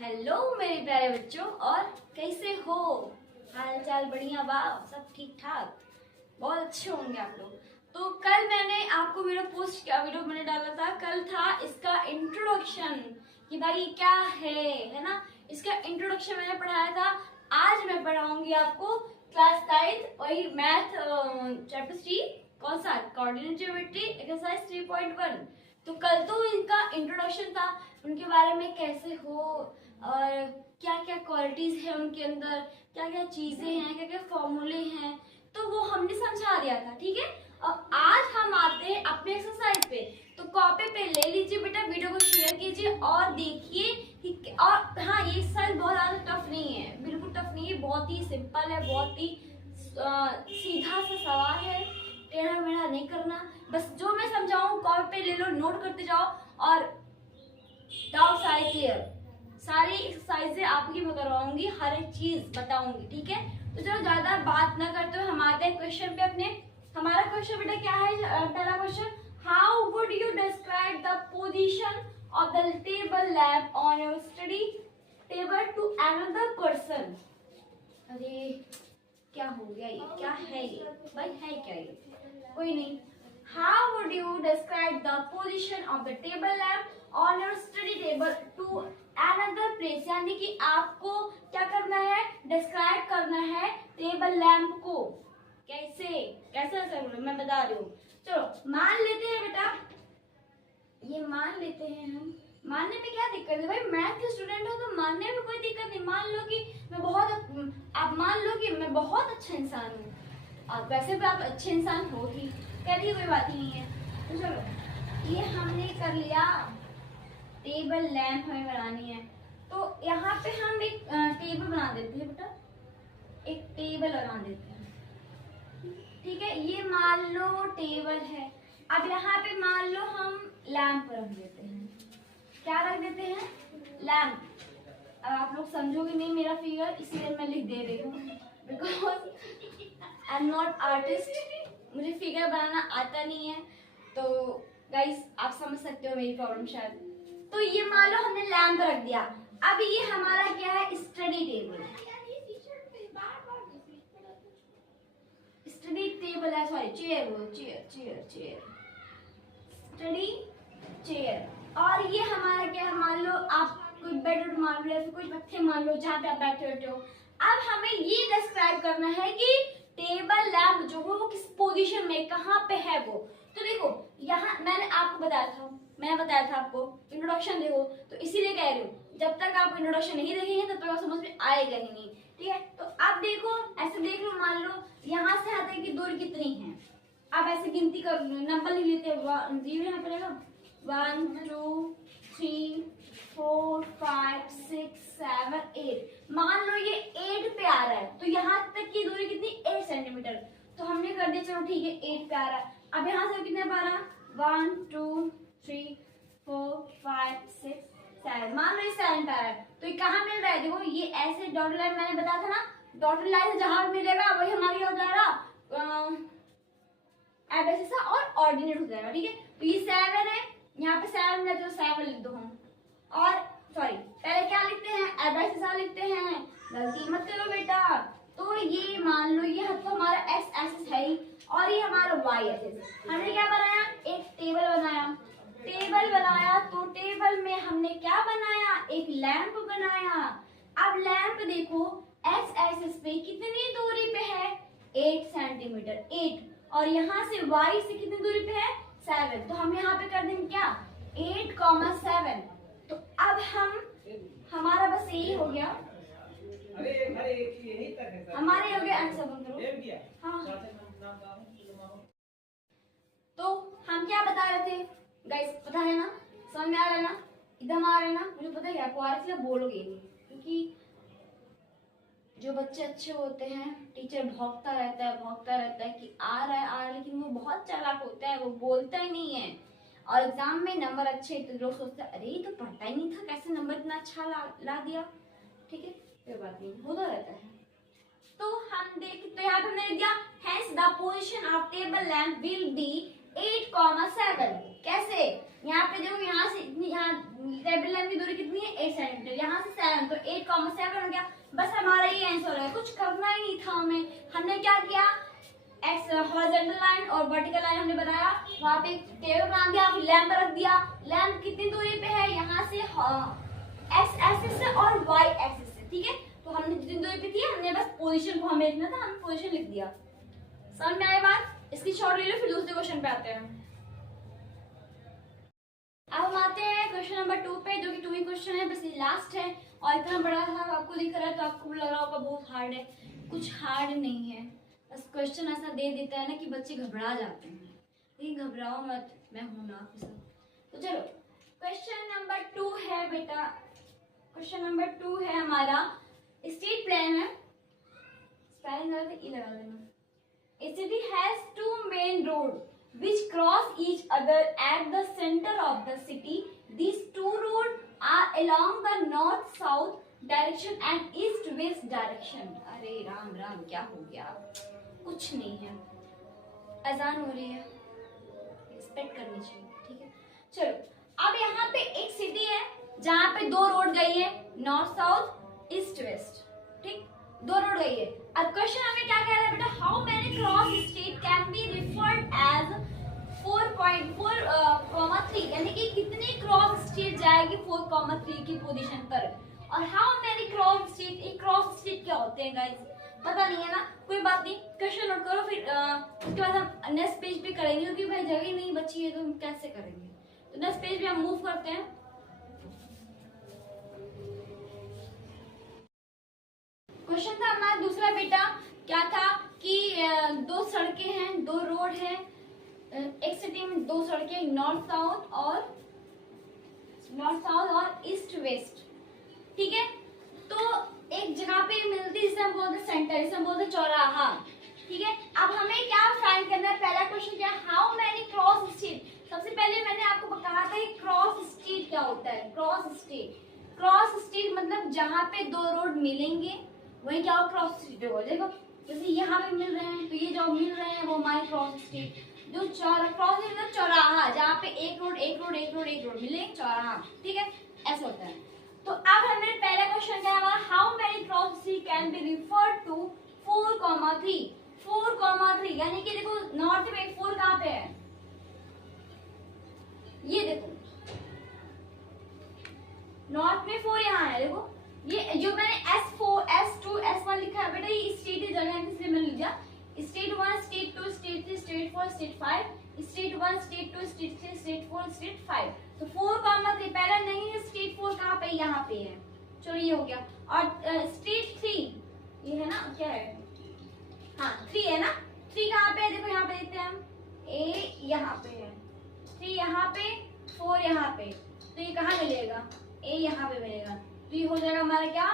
Hello मेरे प्यारे बच्चों, और कैसे हो? हाल चाल बढ़िया? वाह, सब ठीक ठाक, बहुत अच्छे होंगे आप लोग। तो कल मैंने आपको वीडियो मैंने डाला था। कल था इसका इंट्रोडक्शन कि भाई क्या है ना। इसका इंट्रोडक्शन मैंने पढ़ाया था। आज मैं पढ़ाऊंगी आपको क्लास 9 वही मैथ चैप्टर 3। कौन सा? Coordinate geometry exercise 3.1। तो कल तो इनका इंट्रोडक्शन था, उनके बारे में कैसे हो और क्या क्या क्वालिटीज है उनके अंदर, क्या क्या चीजें हैं, क्या क्या फॉर्मूले हैं, तो वो हमने समझा दिया था। ठीक है, अब आज हम आते हैं अपने एक्सरसाइज पे। तो कॉपी पे ले लीजिए बेटा, वीडियो को शेयर कीजिए और देखिए कि और हाँ, ये एक्सरसाइज बहुत ज्यादा टफ नहीं है, बिल्कुल टफ नहीं है, बहुत ही सिंपल है, बहुत ही सीधा सा सवाल है। टेढ़ा मेढ़ा नहीं करना, बस जो मैं समझाऊं कॉपी पे ले लो, नोट करते जाओ और डाउट सारे क्लियर। सारी एक्सरसाइजें आपकी मैं करवाऊंगी, हर एक चीज बताऊंगी। ठीक है, तो चलो ज्यादा बात ना करते हुए हम आते हैं क्वेश्चन पे अपने। हमारा क्वेश्चन बेटा क्या है? पहला question, how would you describe the position of the table lamp on your study table to another person. अरे क्या हो गया, ये क्या है? ये भाई है क्या ये? कोई नहीं। How would you describe the position of the table lamp on your study table to another place? यानी कि आपको क्या करना है? डिस्क्राइब करना है टेबल लैंप को। कैसे कैसे ऐसा मैं बता रही हूँ। चलो मान लेते हैं बेटा, ये मान लेते हैं हम। मानने में क्या दिक्कत है भाई? मैथ के स्टूडेंट हो तो मानने में कोई दिक्कत नहीं। मान लो कि मैं बहुत, आप मान लो कि मैं बहुत अच्छा इंसान हूँ। आप वैसे भी आप अच्छे इंसान हो ही, कहती कोई बात ही नहीं है। तो चलो ये हमने कर लिया, टेबल लैंप हमें बनानी है। तो यहाँ पे हम एक टेबल बना देते हैं बेटा, एक टेबल बना देते हैं। ठीक है, ये मान लो टेबल है। अब यहाँ पे मान लो हम लैंप रख देते हैं। क्या रख देते हैं? लैंप। अब आप लोग समझोगे नहीं मेरा फिगर, इसलिए मैं लिख दे रही हूँ, because I am not artist, मुझे फिगर बनाना आता नहीं है। तो गाइस आप समझ सकते हो मेरी प्रॉब्लम शायद। तो ये मान लो हमने लैंप रख दिया। अब ये हमारा क्या है? Study table. स्टडी टेबल है, सॉरी चेयर, वो chair chair chair, study chair. और ये हमारा क्या है? मान लो आप कोई बेड मान लो या फिर कोई पत्थर मान लो जहाँ पे आप बैठे बैठे हो। अब हमें ये डिस्क्राइब करना है कि टेबल लैंप जो हो वो किस पोजीशन में, कहाँ पे है वो। तो देखो यहाँ मैंने आपको बताया था आपको इंट्रोडक्शन देखो, तो इसीलिए कह रही हूँ जब तक आप इंट्रोडक्शन नहीं देखेंगे तब तक आप समझ में आएगा ही नहीं। ठीक है, तो आप देखो, ऐसे देख लो, मान लो यहाँ से आते की दूरी कितनी है। आप ऐसे गिनती कर, नंबर लिख लेते हैं। जीरो यहाँ पे रहेगा 1 2 3 4 5 6 7 8। मान लो ये 8 पे आ रहा है, तो यहाँ तक की दूरी कितनी? 8 सेंटीमीटर। तो हमने कर दिया, चलो ठीक है 8 पे आ रहा है। अब यहाँ से कितने पे आ रहा है? 1 2 3 4 5 6 7। मान लो ये 7 पे आ रहा है, तो ये कहाँ मिल रहा है? देखो ये ऐसे डॉटेड लाइन मैंने बताया था ना, डॉटेड लाइन से जहां मिलेगा वही हमारी हो जाएगा एबेसिसा और ऑर्डिनेट हो जाएगा। ठीक है, तो ये 7 है, यहाँ पे 7 है तो 7 लिख दो हम। और सॉरी, पहले क्या लिखते हैं? एबेसिसा लिखते हैं, गलती मत करो बेटा। तो ये मान लो ये तो हमारा एक्स एक्सिस है ही, और ये हमारा वाई एक्सिस। हमने क्या बनाया? एक टेबल बनाया। तो टेबल में हमने क्या बनाया? एक लैंप बनाया। अब लैंप देखो एक्स एक्सिस पे कितनी दूरी पे है? 8 सेंटीमीटर, 8। और यहाँ से y से कितनी दूरी पे है? 7। तो हम यहाँ पे कर देंगे क्या? 8,7। तो अब हमारा बस यही हो गया, हमारे हो गया आंसर। बंद करो। हाँ, तो हम क्या बता रहे थे गाइस? पता है ना? समझ में आ रहा है ना? एकदम आ रहा है ना? मुझे पता है आपको आ रहा है, इसलिए बोलोगे नहीं, क्योंकि जो बच्चे अच्छे होते हैं टीचर भौंकता रहता है कि आ रहा है, लेकिन वो बहुत चालाक होता है, वो बोलता ही नहीं है। और एग्जाम में नंबर अच्छे तो लोग सोचते हैं अरे ये तो पढ़ता ही नहीं था, कैसे नंबर इतना अच्छा ला दिया। ठीक है, कोई बात नहीं, होता रहता है। तो हम देख, तो यहाँ पे हमने दिया hence the position of table lamp will be 8,7। कैसे? यहाँ पे देखो, यहाँ से यहाँ टेबल लैंप की दूरी कितनी है 8 सेंटीमीटर, यहाँ से 7 तो 8,7 हो गया। बस हमारा ये आंसर है, कुछ करना ही नहीं था हमें। हमने क्या किया, एक्स हॉरिजॉन्टल लाइन और वर्टिकल लाइन हमने बनाया, वहां पे टेबल बना दिया, फिर लैंप रख दिया। लैंप कितनी दूरी पे है, यहाँ से एक्स एक्सिस से और वाई एक्सिस से, ठीक है। तो हमने जितनी दूरी पे थी हमने बस पोजीशन को हमें लिखना था, हमने पोजीशन लिख दिया। समझ में आए बात, इसकी शॉर्ट ले लो, फिर दूसरे क्वेश्चन पे आते हैं। अब हम आते हैं क्वेश्चन नंबर 2 पे, जो कि 2 ही क्वेश्चन है, बस ये लास्ट है। और इतना बड़ा था आपको दिख रहा है तो आपको लग रहा होगा बहुत हार्ड है, कुछ हार्ड नहीं है। बस क्वेश्चन ऐसा दे देता है ना कि बच्चे घबरा जाते हैं, लेकिन घबराओ मत, मैं हूं ना आपके साथ। तो चलो क्वेश्चन नंबर 2 है बेटा, क्वेश्चन नंबर 2 है हमारा, स्टेट प्लान है, स्पेलिंग लगा देना। A city has 2 main roads which cross each other at the center of the city. These 2 roads are along the north-south direction and east-west direction. अरे राम राम, क्या हो गया? कुछ नहीं है, अजान हो रही है, रिस्पेक्ट करनी चाहिए, ठीक है। चलो, अब यहाँ पे एक सिटी है जहाँ पे 2 रोड गई है, नॉर्थ साउथ ईस्ट वेस्ट, ठीक, 2 रोड गई है। अब क्वेश्चन हमें क्या कह रहा है बेटा, how many cross street can be referred as 4.4,3, यानी कि कितनी क्रॉस स्ट्रीट जाएगी 4,3 की पोजीशन पर। और हाउ मेनी क्रॉस स्ट्रीट, एक क्रॉस स्ट्रीट क्या होते हैं गाइस, पता नहीं है ना, कोई बात नहीं, क्वेश्चन नोट करो, फिर उसके बाद हम नेक्स्ट पेज पे करेंगे, क्योंकि भाई जगह नहीं बची है तो हम कैसे करेंगे। तो नेक्स्ट पेज पे हम मूव करते हैं। क्वेश्चन था हमारा दूसरा बेटा, क्या था कि 2 सड़कें हैं, 2 रोड है, एक सिटी में 2 सड़कें, नॉर्थ साउथ और ईस्ट वेस्ट, ठीक है। तो एक जगह पे मिलती है जिसे हम बोलते हैं सेंटर, जिसे हम बोलते हैं चौराहा, ठीक है। अब हमें क्या फाइंड करना है, पहला क्वेश्चन क्या, हाउ मेनी क्रॉस स्ट्रीट। सबसे पहले मैंने आपको कहा था कि क्रॉस स्ट्रीट क्या होता है, क्रॉस स्ट्रीट मतलब जहाँ पे 2 रोड मिलेंगे वही क्या हो, क्रॉस स्ट्रीट होगा। देखो जैसे यहाँ पे मिल रहे हैं, तो ये जो मिल रहे हैं वो हमारे क्रॉस स्ट्रीट, जो क्रॉस मतलब चौराहा, जहाँ पे एक रोड मिले, चौराहा, ठीक है, ऐसा होता है। तो अब हमें पहला क्वेश्चन क्या है हमारा, how many cross street can be referred to 4,3, 4,3, यानी कि देखो नॉर्थ में 4 कहाँ पे है, ये देखो नॉर्थ में 4 यहाँ है, देखो ये जो मैंने S4, S2, S1 लिखा है बेटा, ये स्टेट की जगह है, इसलिए मैंने लिखा state 1, state 2, state 3, state 4, state 5, state 1, state 2, state 3, state 4, state 5। तो 4,3 पहला नहीं है, स्टेट 4 कहाँ पे, यहाँ पे है, चलो ये हो गया। और स्टेट 3 ये है ना, क्या है, हाँ 3 है ना, 3 कहाँ पे है, देखो यहाँ पे देखते हैं हम, A यहाँ पे है, 3 यहाँ पे, 4 यहाँ पे, तो ये कहाँ मिलेगा, A यहाँ पे मिलेगा, तो ये हो जाएगा हमारा क्या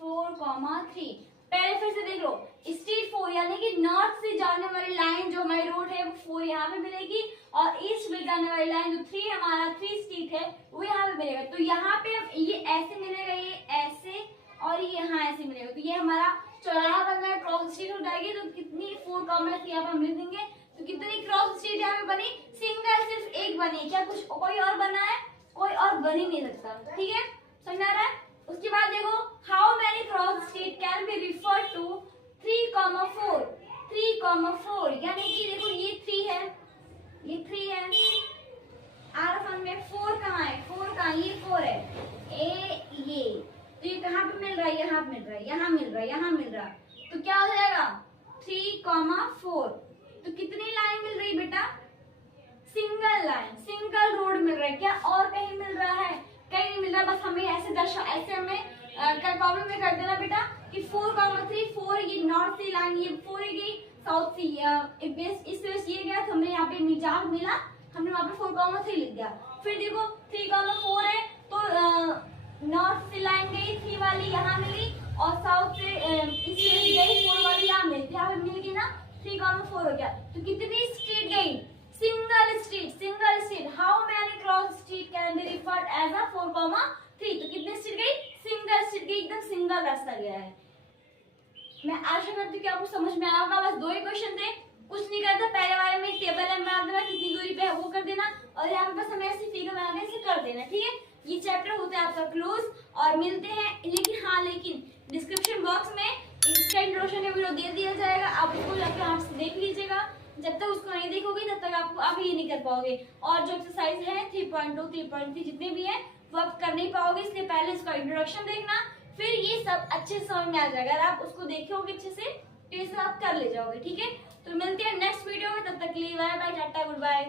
4,3। पहले फिर से देख लो, स्ट्रीट 4 यानी कि नॉर्थ से जाने वाली लाइन जो हमारी रोड है वो 4 यहाँ पे मिलेगी, और ईस्ट में जाने वाली लाइन जो 3 हमारा 3 स्ट्रीट है वो यहाँ पे मिलेगा। तो यहाँ पे ये ऐसे मिलेगा, ये ऐसे, और ये यहाँ ऐसे मिलेगा, तो ये हमारा चौराहा बन रहा है, क्रॉस स्ट्रीट हो जाएगी। तो कितनी 4,3 यहाँ पे हम लिख देंगे, तो कितनी क्रॉस स्ट्रीट यहाँ पे बनी, सिंगल सिर्फ एक बनी, क्या कुछ कोई और बना है, कोई और बन ही नहीं सकता, ठीक है, समझ आ रहा है। उसके बाद देखो, how many cross street can be referred to 3,4, 3,4, यानी कि देखो ये 3 है, ये 3 है, R1 में 4 कहाँ है, 4 कहाँ, ये 4 है, ये तो ये कहाँ पे मिल रहा है, यहाँ मिल रहा है, यहाँ मिल रहा है, यहाँ मिल रहा है, तो क्या हो जाएगा 3,4। तो कितनी लाइन मिल रही बेटा, सिंगल लाइन, सिंगल रोड मिल रहा है, क्या और कहीं मिल रहा है, कहीं नहीं मिल रहा। बस हमें ऐसे हमें प्रॉब्लम में कर देना बेटा कि 4,3, 4 ये नॉर्थ से लाइन, ये 4 गई साउथ से, इस वजह से ये गया, तो हमें यहाँ पे जहाँ मिला हमने वहाँ पे 4,3 लिख दिया। फिर देखो 3,4 है, तो नॉर्थ से लाइन गई 3 वाली यहाँ मिली, और साउथ से इसलिए गई 4 वाली यहाँ मिली, यहाँ पे मिल गई ना, 3,4 हो गया। तो कितनी स्ट्रीट गई, single street. How many cross street can be referred as a 4,3, तो कितनी स्ट्रीट गई, सिंगल स्ट्रीट गई, एकदम सिंगल रास्ता गया है। मैं आशा करती हूँ कि आपको समझ में आया होगा। बस 2 ही क्वेश्चन थे, कुछ नहीं करता, पहले वाले में टेबल बना देना, कितनी दूरी पे है वो कर देना, और यहाँ पे बस हमें ऐसी फिगर बना के इसे कर देना, ठीक है। ये चैप्टर होता है आपका क्लोज। और मिलते हैं, लेकिन डिस्क्रिप्शन बॉक्स में इसका इंट्रोडक्शन का वीडियो दे दिया जाएगा, आप उसको जाकर यहाँ से देख लीजिएगा। जब तक उसको नहीं देखोगे तब तक आप ये नहीं कर पाओगे। और जो एक्सरसाइज है 3.2 3.3 जितने भी है वो आप कर नहीं पाओगे, इसलिए पहले इसका इंट्रोडक्शन देखना, फिर ये सब अच्छे से समझ में आ जाएगा। अगर आप उसको देखोगे अच्छे से तो ये सब आप कर ले जाओगे। ठीक है, तो मिलते हैं नेक्स्ट वीडियो में, तब तक के लिए bye bye, tata, good bye.